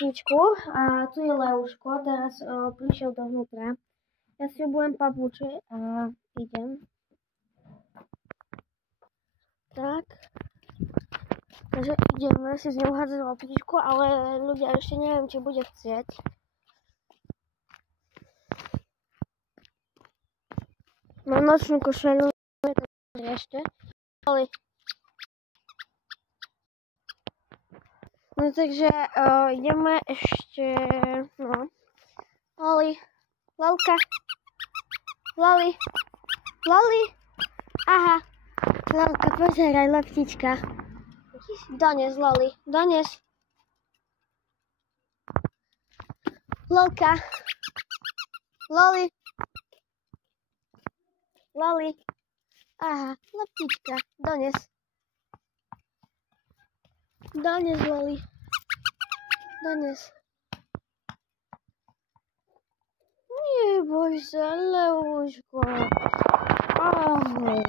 loptičku a tu je Leuško, teraz prišiel dovnútra. Ja si obujem papuče a idem. Tak. Takže ideme si z ňou hádzať loptičku, ale ľudia ešte neviem, či bude chcieť. Mám nočnú košelu, ešte. Ale... No takže ideme ešte, no. Loli, Lolka, Loli, Loli, aha, Lolka, pozeraj, loptička. Dones, Loli, dones. Lolka, Loli, Loli, aha, loptička, dones. Dones, Loli, dones. Neboj sa, Leuško. Ahoj.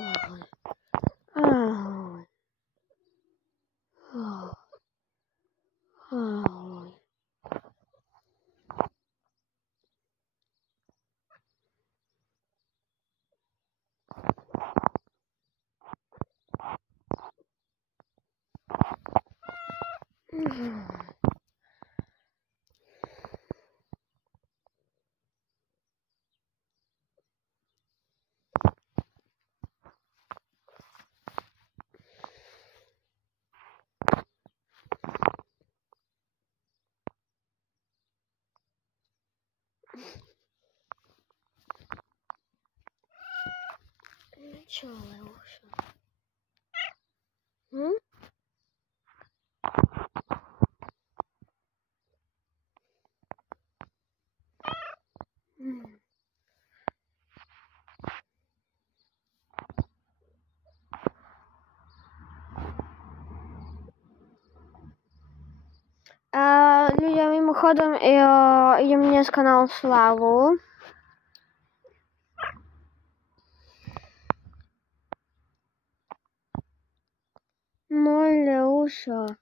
Ahoj. Ahoj. Čo, Leušo? Ľudia, mimochodom, idem dneska na oslavu. Môj Leušo.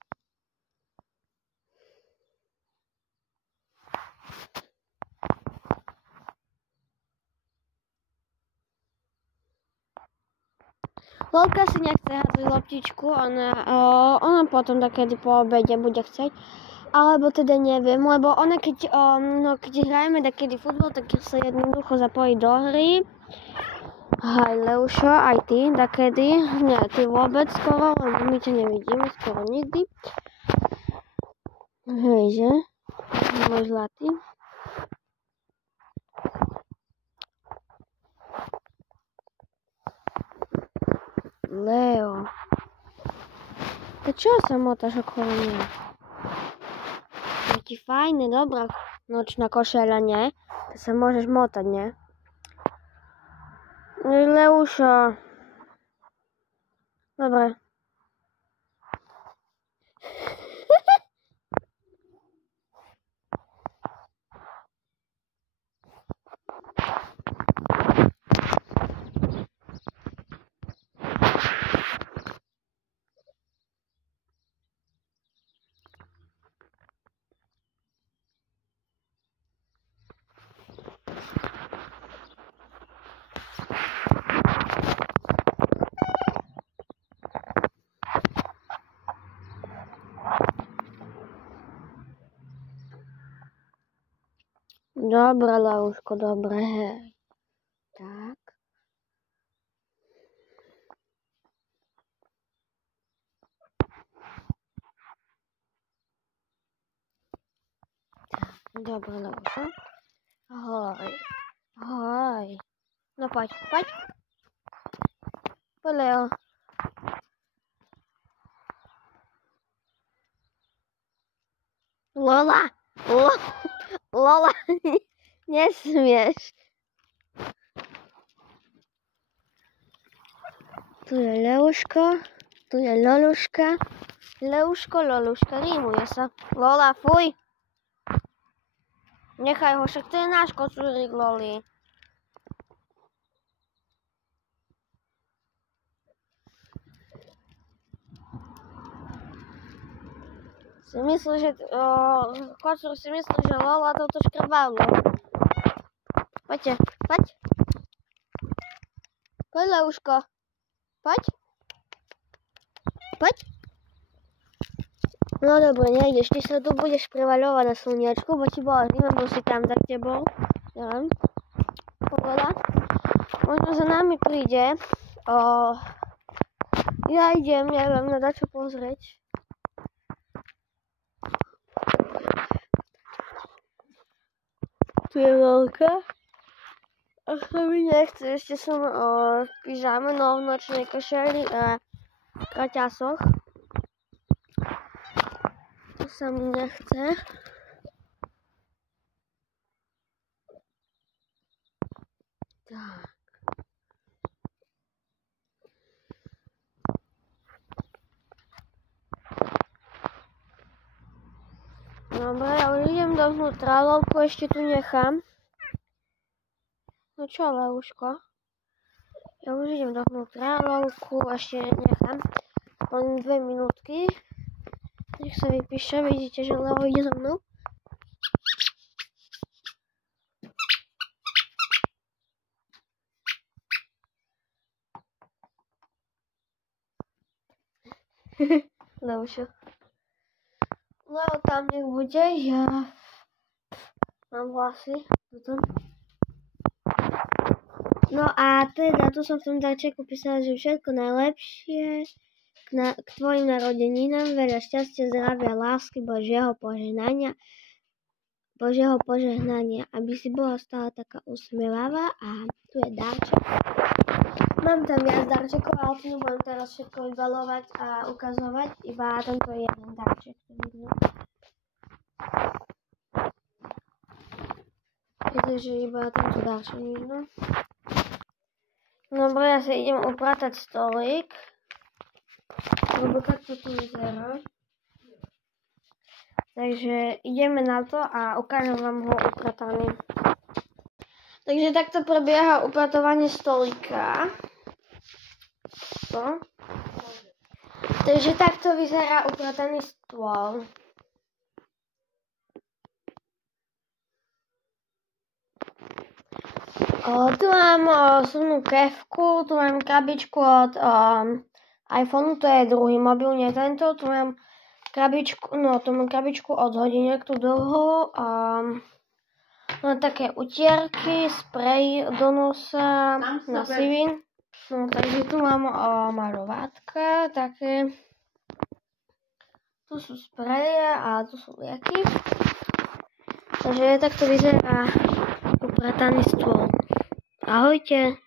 Lolka si nechce hádzať loptičku, ona potom takedy po obede bude chcieť. Alebo teda neviem, lebo ona keď hrajeme takedy futbol, tak sa jednoducho zapojí do hry. Aj Leušo, aj ty takedy. Nie, ty vôbec skoro, lebo my ťa nevidíme skoro nikdy. Hejže, môj zlatý. Leo. To čo sa motáš okolo mňa? Je ti fajne, dobrá nočná košeľa, nie? To sa môžeš motať, nie? Leušo. Dobre. Dobre, Leuško, dobre, hej. Tak. Dobre, Leušo. Ahoj. Ahoj. No poď, poď. Poď, Leo. Lola. Lola. Nesmieš. Tu je Leuško. Tu je Loluška. Leuško, Loluška. Rímuje sa. Lola, fuj. Nechaj ho, však to je náš kocúrik, Loli. si myslel, že Kocúr si myslel, že Lola toto škrabalo. Poďte, poď. Poď, Leuško. Poď. Poď. No dobre, nejdeš, ty sa tu budeš prevaľovať na slniačku, bo ti bola zima, bo si tam tak tebou. Neviem. Pogoda. Možno za nami príde. Ja idem, neviem, na dačo pozrieť. Tu je veľká. A sa mi nechce, ešte som v pyžame, no v nočnej košeli a kraťasoch. To sa mi nechce. Tak. Dobre, ja už idem dovnútra, Lolku ešte tu nechám. No čo, Leuško? Ja už idem dovnútra, Lolku ešte nechám. Len 2 minútky. Nech sa vypíše, vidíte, že Leo ide za mnou. Leušo. Leo tam nech bude, ja mám vlasy. Potom. No a teda, tu som v tom darčeku písala, že všetko najlepšie k tvojim narodeninám, veľa šťastia, zdravia, lásky, Božieho požehnania, aby si bola stále taká usmievavá. A tu je darček. Mám tam viac darčekov, ale tu nebudem teraz všetko vybalovať a ukazovať, iba tento jeden darček. Takže iba tento darček vidno. Dobre, ja si idem upratať stolík, lebo takto tu vyzerá. Takže ideme na to a ukážem vám ho uprataný. Takže takto prebieha upratovanie stolíka. Takže takto vyzerá uprataný stôl. Tu mám sumnú kefku, tu mám krabičku od iPhoneu, to je druhý mobil, nie tento. Tu mám krabičku od hodiniek, tú dlhú. Mám také utierky, sprej do nosa, na sivín. No, takže tu mám maľovátka, také. Tu sú spreje a tu sú lieky. Takže takto vyzerá uprataný stôl. Ahojte.